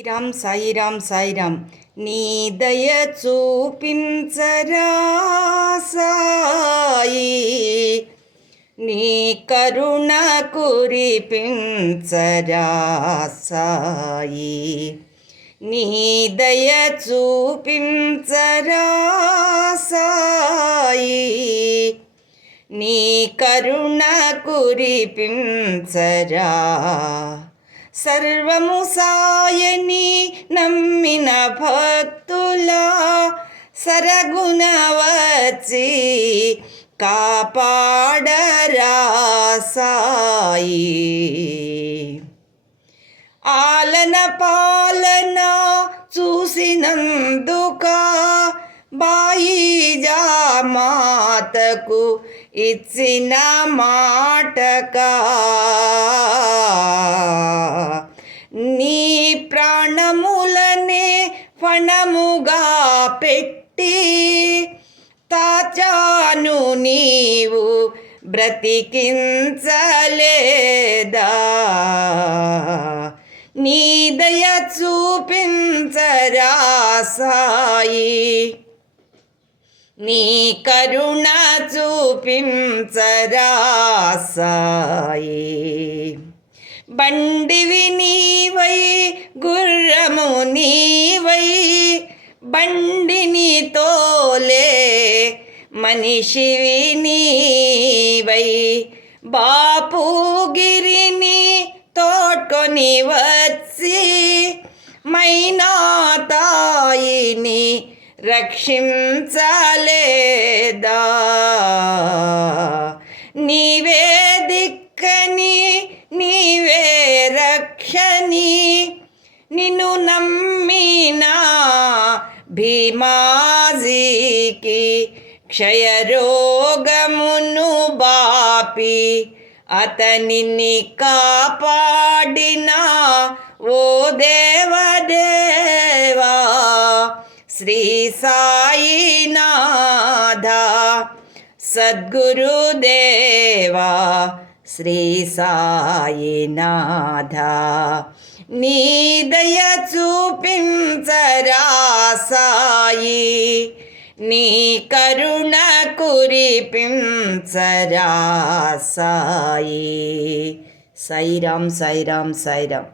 సాయిరాం సాయిరాం నీ దయ చూపించరా సాయి, నీ కరుణ కురిపించరా సాయి, నీ దయ చూపించరా సాయి, నీ కరుణ కురిపించరా. సర్వము సాయని నమ్మిన భక్తులా సరగుణ వచ్చి కాపాడరా సాయి. ఆలన పాలన చూసినందుక బాయిజా మాతకు ఇచ్చిన మాటకా నీ ప్రాణములనే ఫణముగా పెట్టి తాచాను నీవు బ్రతికించలేదా. నీ దయ చూపించరా సాయి, నీ కరుణ చూపించరా సాయి. బండివి నీవై గుర్రము నీవై బండిని తోలే మనిషివి నీవై బాపుగిరిని తోడ్కొని వచ్చి మైనా తాయిని రక్షించలేదా. నీవే దిక్కని నీవే రక్షని నిన్ను నమ్మిన భీమాజీకి క్షయరోగమును బాపి అతనిని కాపాడిన ఓ దేవదేవా శ్రీ సాయినాథ సద్గురుదేవా శ్రీ సాయినాథ. నీ దయ చూపించరా సాయి, నీ కరుణ కురిపించరా సాయి. సాయిరాం సాయిరాం సాయిరాం.